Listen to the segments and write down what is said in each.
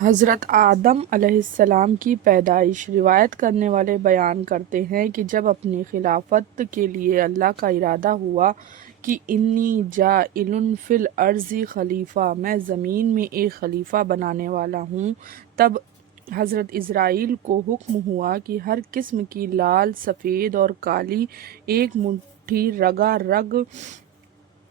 حضرت آدم علیہ السلام کی پیدائش روایت کرنے والے بیان کرتے ہیں کہ جب اپنی خلافت کے لیے اللہ کا ارادہ ہوا کہ انی جاعل فی الارض خلیفہ، میں زمین میں ایک خلیفہ بنانے والا ہوں، تب حضرت اسرائیل کو حکم ہوا کہ ہر قسم کی لال، سفید اور کالی ایک مٹھی رگا رگ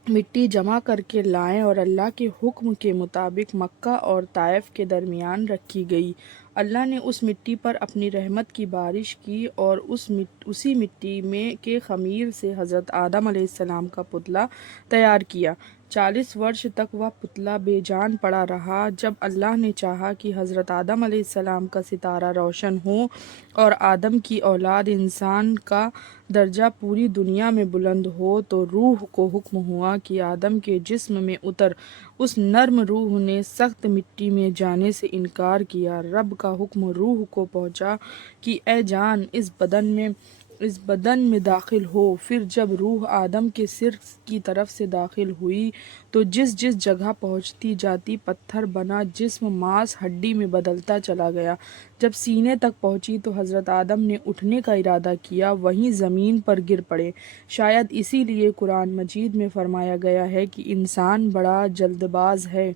مٹی جمع کر کے لائیں، اور اللہ کے حکم کے مطابق مکہ اور طائف کے درمیان رکھی گئی۔ اللہ نے اس مٹی پر اپنی رحمت کی بارش کی اور اسی مٹی کے خمیر سے حضرت آدم علیہ السلام کا پتلا تیار کیا۔ 40 ورش تک وہ پتلا بے جان پڑا رہا۔ جب اللہ نے چاہا کہ حضرت آدم علیہ السلام کا ستارہ روشن ہو اور آدم کی اولاد انسان کا درجہ پوری دنیا میں بلند ہو، تو روح کو حکم ہوا کہ آدم کے جسم میں اتر۔ اس نرم روح نے سخت مٹی میں جانے سے انکار کیا۔ رب کا حکم روح کو پہنچا کہ اے جان، اس بدن میں داخل ہو۔ پھر جب روح آدم کے سر کی طرف سے داخل ہوئی تو جس جگہ پہنچتی جاتی پتھر بنا جسم ماس ہڈی میں بدلتا چلا گیا۔ جب سینے تک پہنچی تو حضرت آدم نے اٹھنے کا ارادہ کیا، وہیں زمین پر گر پڑے۔ شاید اسی لیے قرآن مجید میں فرمایا گیا ہے کہ انسان بڑا جلد باز ہے۔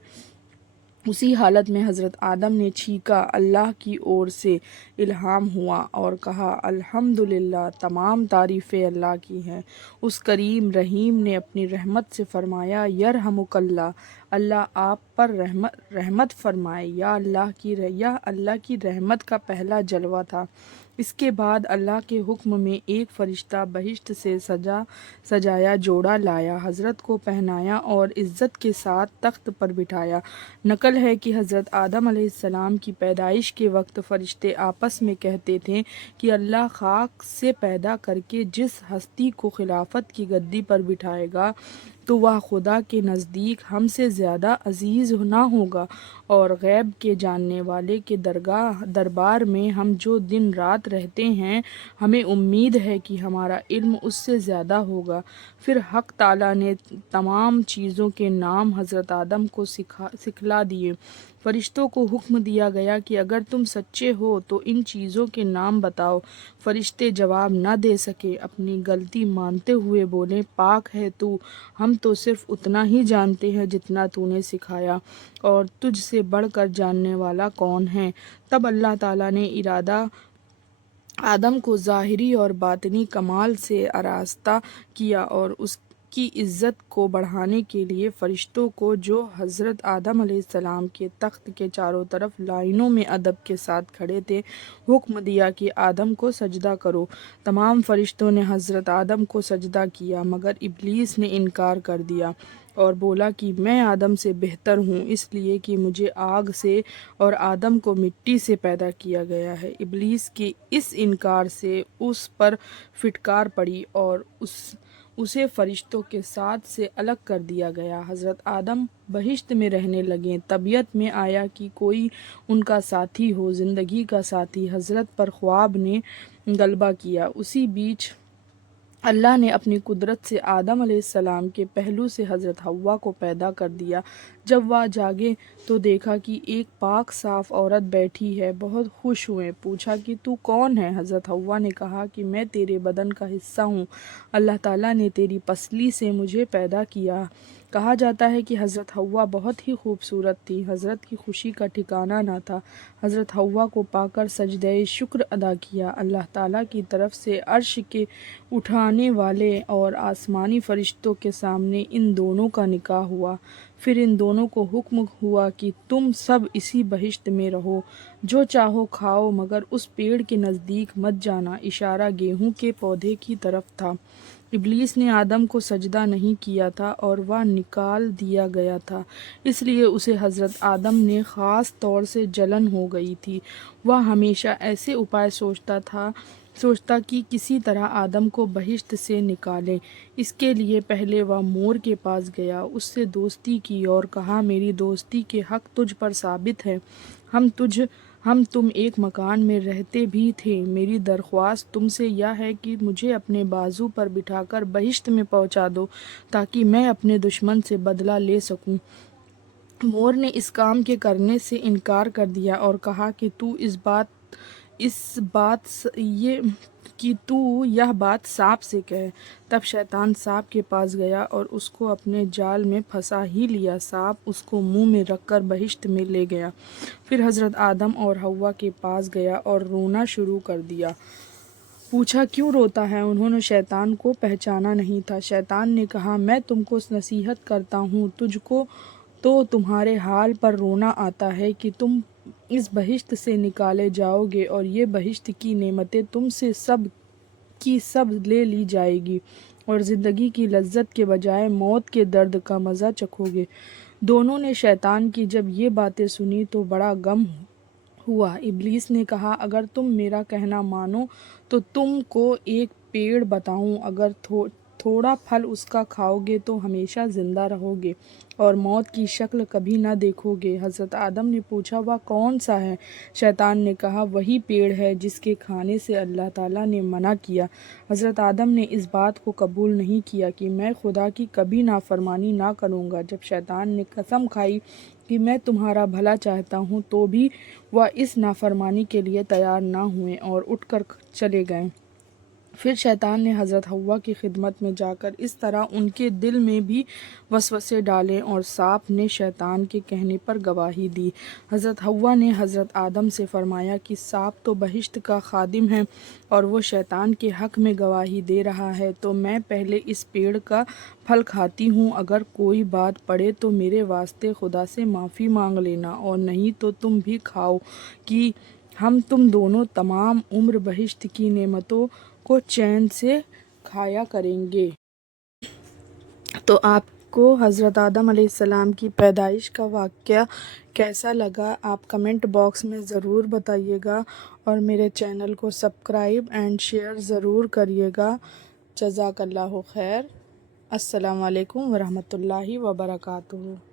اسی حالت میں حضرت آدم نے چھینکا، اللہ کی اور سے الہام ہوا اور کہا، الحمدللہ، تمام تعریفیں اللہ کی ہیں۔ اس کریم رحیم نے اپنی رحمت سے فرمایا، یرحمک اللہ، اللہ آپ پر رحمت فرمائے۔ یا اللہ کی رحمت کا پہلا جلوہ تھا۔ اس کے بعد اللہ کے حکم میں ایک فرشتہ بہشت سے سجایا جوڑا لایا، حضرت کو پہنایا اور عزت کے ساتھ تخت پر بٹھایا۔ نقل ہے کہ حضرت آدم علیہ السلام کی پیدائش کے وقت فرشتے آپس میں کہتے تھے کہ اللہ خاک سے پیدا کر کے جس ہستی کو خلافت کی گدی پر بٹھائے گا تو وہ خدا کے نزدیک ہم سے زیادہ عزیز نہ ہوگا، اور غیب کے جاننے والے کے دربار میں ہم جو دن رات رہتے ہیں، ہمیں امید ہے کہ ہمارا علم اس سے زیادہ ہوگا۔ پھر حق تعالیٰ نے تمام چیزوں کے نام حضرت آدم کو سکھلا دیے۔ فرشتوں کو حکم دیا گیا کہ اگر تم سچے ہو تو ان چیزوں کے نام بتاؤ۔ فرشتے جواب نہ دے سکے، اپنی غلطی مانتے ہوئے بولے، پاک ہے تو، ہم تو صرف اتنا ہی جانتے ہیں جتنا تو نے سکھایا، اور تجھ سے بڑھ کر جاننے والا کون ہے؟ تب اللہ تعالیٰ نے آدم کو ظاہری اور باطنی کمال سے آراستہ کیا، اور اس کی عزت کو بڑھانے کے لیے فرشتوں کو، جو حضرت آدم علیہ السلام کے تخت کے چاروں طرف لائنوں میں ادب کے ساتھ کھڑے تھے، حکم دیا کہ آدم کو سجدہ کرو۔ تمام فرشتوں نے حضرت آدم کو سجدہ کیا، مگر ابلیس نے انکار کر دیا اور بولا کہ میں آدم سے بہتر ہوں، اس لیے کہ مجھے آگ سے اور آدم کو مٹی سے پیدا کیا گیا ہے۔ ابلیس کے اس انکار سے اس پر پھٹکار پڑی اور اسے فرشتوں کے ساتھ سے الگ کر دیا گیا۔ حضرت آدم بہشت میں رہنے لگے۔ طبیعت میں آیا کہ کوئی ان کا ساتھی ہو، زندگی کا ساتھی۔ حضرت پر خواب نے غلبہ کیا۔ اسی بیچ اللہ نے اپنی قدرت سے آدم علیہ السلام کے پہلو سے حضرت حوا کو پیدا کر دیا۔ جب وہ جاگے تو دیکھا کہ ایک پاک صاف عورت بیٹھی ہے۔ بہت خوش ہوئے، پوچھا کہ تو کون ہے؟ حضرت حوا نے کہا کہ میں تیرے بدن کا حصہ ہوں، اللہ تعالیٰ نے تیری پسلی سے مجھے پیدا کیا۔ کہا جاتا ہے کہ حضرت حوا بہت ہی خوبصورت تھی۔ حضرت کی خوشی کا ٹھکانہ نہ تھا۔ حضرت حوا کو پا کر سجدہ شکر ادا کیا۔ اللہ تعالیٰ کی طرف سے عرش کے اٹھانے والے اور آسمانی فرشتوں کے سامنے ان دونوں کا نکاح ہوا۔ پھر ان دونوں کو حکم ہوا کہ تم سب اسی بہشت میں رہو، جو چاہو کھاؤ، مگر اس پیڑ کے نزدیک مت جانا۔ اشارہ گیہوں کے پودے کی طرف تھا۔ ابلیس نے آدم کو سجدہ نہیں کیا تھا اور وہ نکال دیا گیا تھا، اس لیے اسے حضرت آدم نے خاص طور سے جلن ہو گئی تھی۔ وہ ہمیشہ ایسے اپائے سوچتا کہ کسی طرح آدم کو بہشت سے نکالے۔ اس کے لیے پہلے وہ مور کے پاس گیا، اس سے دوستی کی اور کہا، میری دوستی کے حق تجھ پر ثابت ہے۔ ہم تم ایک مکان میں رہتے بھی تھے۔ میری درخواست تم سے یہ ہے کہ مجھے اپنے بازو پر بٹھا کر بہشت میں پہنچا دو تاکہ میں اپنے دشمن سے بدلہ لے سکوں۔ مور نے اس کام کے کرنے سے انکار کر دیا اور کہا کہ یہ بات سانپ سے کہے۔ تب شیطان سانپ کے پاس گیا اور اس کو اپنے جال میں پھنسا ہی لیا۔ سانپ اس کو منہ میں رکھ کر بہشت میں لے گیا۔ پھر حضرت آدم اور حوا کے پاس گیا اور رونا شروع کر دیا۔ پوچھا کیوں روتا ہے؟ انہوں نے شیطان کو پہچانا نہیں تھا۔ شیطان نے کہا میں تم کو نصیحت کرتا ہوں، تجھ کو تو تمہارے حال پر رونا آتا ہے کہ تم اس بہشت سے نکالے جاؤ گے اور یہ بہشت کی نعمتیں تم سے سب کی سب لے لی جائے گی اور زندگی کی لذت کے بجائے موت کے درد کا مزہ چکھو گے۔ دونوں نے شیطان کی جب یہ باتیں سنی تو بڑا غم ہوا۔ ابلیس نے کہا اگر تم میرا کہنا مانو تو تم کو ایک پیڑ بتاؤں، اگر تھوڑا پھل اس کا کھاؤ گے تو ہمیشہ زندہ رہو گے اور موت کی شکل کبھی نہ دیکھو گے۔ حضرت آدم نے پوچھا وہ کون سا ہے؟ شیطان نے کہا وہی پیڑ ہے جس کے کھانے سے اللہ تعالیٰ نے منع کیا۔ حضرت آدم نے اس بات کو قبول نہیں کیا کہ میں خدا کی کبھی نافرمانی نہ کروں گا۔ جب شیطان نے قسم کھائی کہ میں تمہارا بھلا چاہتا ہوں تو بھی وہ اس نافرمانی کے لیے تیار نہ ہوئے اور اٹھ کر چلے گئے۔ پھر شیطان نے حضرت حوا کی خدمت میں جا کر اس طرح ان کے دل میں بھی وسوسے ڈالے اور سانپ نے شیطان کے کہنے پر گواہی دی۔ حضرت حوا نے حضرت آدم سے فرمایا کہ سانپ تو بہشت کا خادم ہے اور وہ شیطان کے حق میں گواہی دے رہا ہے، تو میں پہلے اس پیڑ کا پھل کھاتی ہوں، اگر کوئی بات پڑے تو میرے واسطے خدا سے معافی مانگ لینا، اور نہیں تو تم بھی کھاؤ کہ ہم تم دونوں تمام عمر بہشت کی نعمتوں کو چین سے کھایا کریں گے۔ تو آپ کو حضرت آدم علیہ السلام کی پیدائش کا واقعہ کیسا لگا؟ آپ کمنٹ باکس میں ضرور بتائیے گا اور میرے چینل کو سبسکرائب اینڈ شیئر ضرور کریے گا۔ جزاک اللہ خیر۔ السلام علیکم ورحمۃ اللہ وبرکاتہ۔